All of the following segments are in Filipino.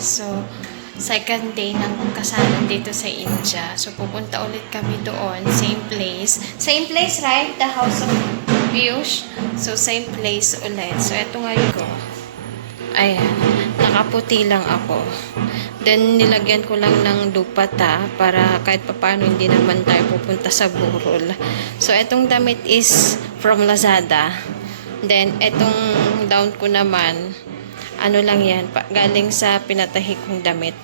So, second day ng kasalan dito sa India. So, pupunta ulit kami doon. Same place. Same place, right? The House of Views. So, same place ulit. So, eto ngayon ko. Ayan. Nakaputi lang ako. Then, nilagyan ko lang ng dupata para kahit papaano hindi naman tayo pupunta sa burol. So, etong damit is from Lazada. Then, etong down ko naman, ano lang yan, galing sa pinatahi kong damit.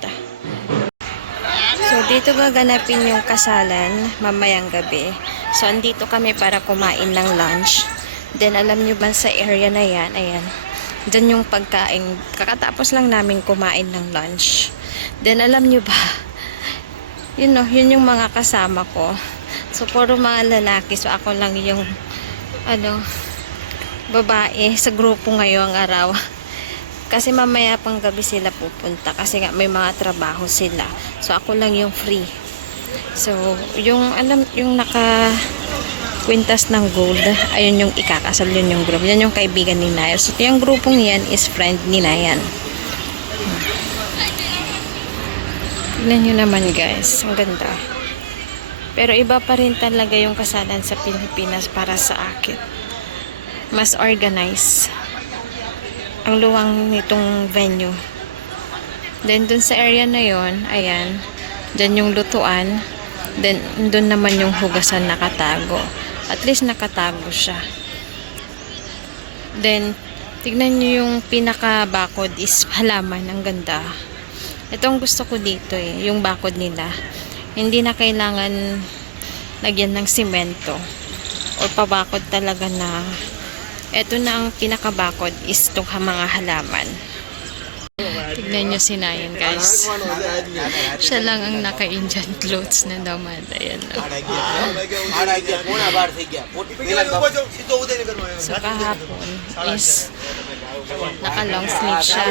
So, dito gaganapin yung kasalan mamayang gabi. So, andito kami para kumain ng lunch. Then, alam nyo ba sa area na yan, ayan, dyan yung pagkain. Kakatapos lang namin kumain ng lunch. Then, alam nyo ba, yun yung mga kasama ko. So, puro mga lalaki. So, ako lang yung, babae sa grupo ngayong araw. Kasi mamaya pang gabi sila pupunta. Kasi nga may mga trabaho sila. So, ako lang yung free. So, yung naka kwintas ng gold, ayun yung ikakasal, yun yung group. Yan yung kaibigan ni Nayan. So, yung grupong yan is friend ni Nayan. Tignan nyo naman guys. Ang ganda. Pero iba pa rin talaga yung kasalan sa Pilipinas para sa akin. Mas organized ang luwang nitong venue. Then, dun sa area na yon, ayan, dyan yung lutuan. Then, dun naman yung hugasan nakatago. At least nakatago siya. Then, tignan nyo yung pinaka-bakod is halaman. Ang ganda. Itong gusto ko dito yung bakod nila. Hindi na kailangan lagyan ng simento. O pabakod talaga na ito na ang pinaka-bakod is itong mga halaman. Tignan nyo si Nayan guys. Siya lang ang naka-Indian clothes na naman. Ayan o. So kahapon is naka-long sleeve siya.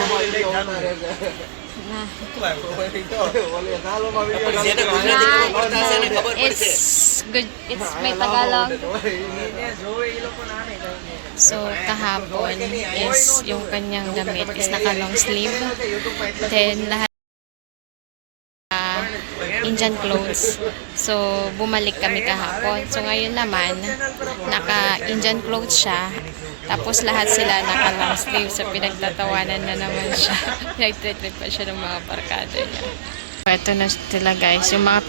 It's good. It's may Tagalog. So, kahapon is yung kanyang damit is naka-long sleeve. Then, lahat Indian clothes. So, bumalik kami kahapon. So, ngayon naman, naka-Indian clothes siya. Tapos, lahat sila naka-long sleeve. So, pinagtatawanan na naman siya. Pinagtreat pa siya ng mga barkada niya. Ito na sila guys. Yung mga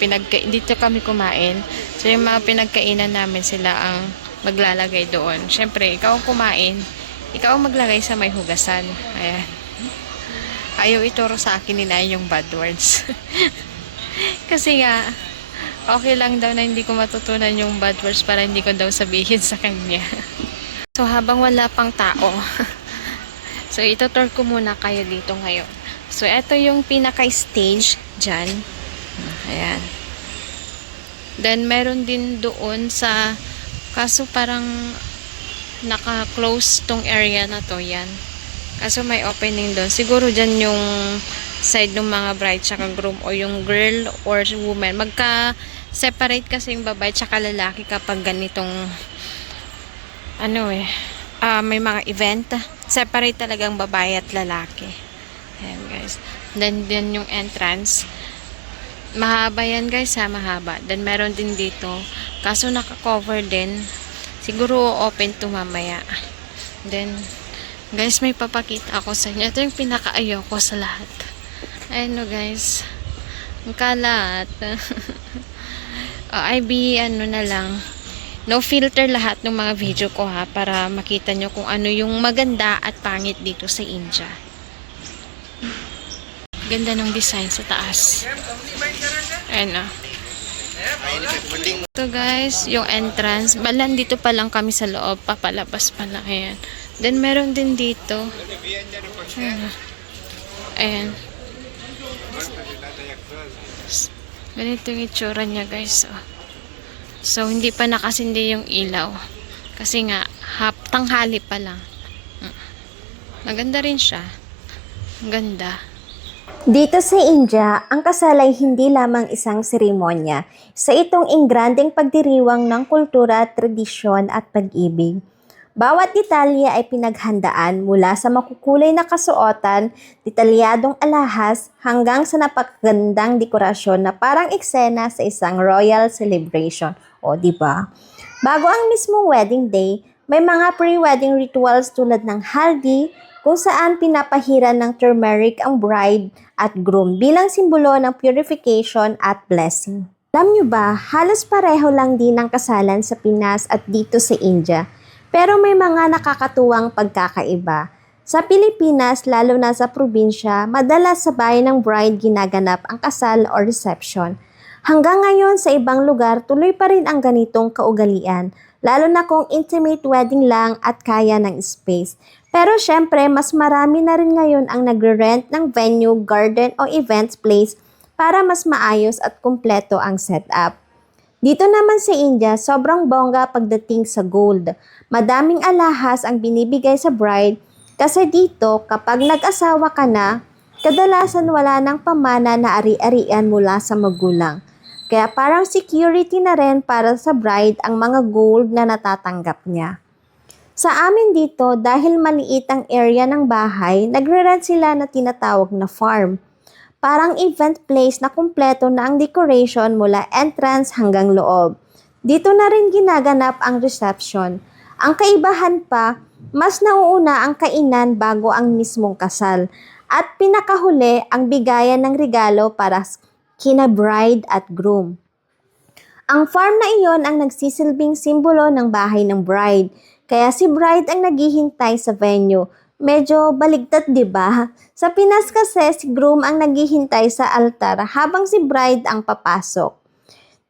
dito kami kumain. So, yung mga pinagkainan namin sila ang maglalagay doon. Siyempre, ikaw ang kumain, ikaw ang maglagay sa may hugasan. Ayan. Ayaw ituro sa akin nila yung bad words. Kasi nga, okay lang daw na hindi ko matutunan yung bad words para hindi ko daw sabihin sa kanya. So, habang wala pang tao, so, itutur ko muna kayo dito ngayon. So, ito yung pinaka-stage dyan. Ayan. Then, meron din doon sa kaso parang naka-close tong area na to, yan. Kaso may opening doon. Siguro dyan yung side ng mga bride tsaka groom o yung girl or woman. Magka-separate kasi yung babae tsaka lalaki kapag ganitong may mga event. Separate talagang babae at lalaki. Ayan guys. Then yung entrance. Mahaba yan guys ha, mahaba. Then meron din dito. Kaso naka-cover din. Siguro open to mamaya. Then, guys, may papakita ako sa inyo. Ito yung pinaka-ayaw ko sa lahat. Ayan no guys. Ang kalat. Na lang. No filter lahat ng mga video ko ha. Para makita nyo kung ano yung maganda at pangit dito sa India. Ganda ng design sa taas. Ayan o. Ito guys, yung entrance. Balan dito pa lang kami sa loob. Papalabas pa lang. Ayan. Then meron din dito. Ayan. Ayan. Ganito yung itsura niya guys. So, hindi pa nakasindi yung ilaw. Kasi nga, tanghali pa lang. Maganda rin siya. Ganda. Dito sa India, ang kasal ay hindi lamang isang seremonya. Sa itong ingranding pagdiriwang ng kultura, tradisyon at pag-ibig. Bawat detalye ay pinaghandaan mula sa makukulay na kasuotan, detalyadong alahas, hanggang sa napakagandang dekorasyon na parang eksena sa isang royal celebration. O, di ba? Bago ang mismong wedding day, may mga pre-wedding rituals tulad ng haldi, kung saan pinapahiran ng turmeric ang bride at groom bilang simbolo ng purification at blessing. Alam nyo ba, halos pareho lang din ang kasalan sa Pinas at dito sa India. Pero may mga nakakatuwang pagkakaiba. Sa Pilipinas, lalo na sa probinsya, madalas sa bahay ng bride ginaganap ang kasal o reception. Hanggang ngayon sa ibang lugar, tuloy pa rin ang ganitong kaugalian, lalo na kung intimate wedding lang at kaya ng space. Pero syempre, mas marami na rin ngayon ang nagre-rent ng venue, garden o events place para mas maayos at kumpleto ang setup. Dito naman sa India, sobrang bongga pagdating sa gold. Madaming alahas ang binibigay sa bride kasi dito kapag nag-asawa ka na, kadalasan wala nang pamana na ari-arian mula sa magulang. Kaya parang security na rin para sa bride ang mga gold na natatanggap niya. Sa amin dito, dahil maliit ang area ng bahay, nagre-rent sila na tinatawag na farm. Parang event place na kumpleto na ang decoration mula entrance hanggang loob. Dito na rin ginaganap ang reception. Ang kaibahan pa, mas nauuna ang kainan bago ang mismong kasal. At pinakahuli ang bigayan ng regalo para kina bride at groom. Ang farm na iyon ang nagsisilbing simbolo ng bahay ng bride. Kaya si bride ang naghihintay sa venue. Medyo baligtad, di ba? Sa Pinas kasi, si groom ang naghihintay sa altar habang si bride ang papasok.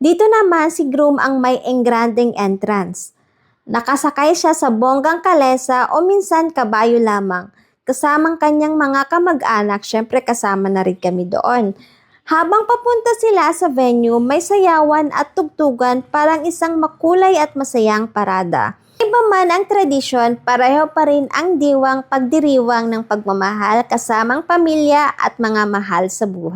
Dito naman, si groom ang may engranding entrance. Nakasakay siya sa bonggang kalesa o minsan kabayo lamang. Kasamang kanyang mga kamag-anak, syempre kasama na rin kami doon. Habang papunta sila sa venue, may sayawan at tugtugan parang isang makulay at masayang parada. Iba man ang tradisyon, pareho pa rin ang diwang pagdiriwang ng pagmamahal kasamang pamilya at mga mahal sa buhay.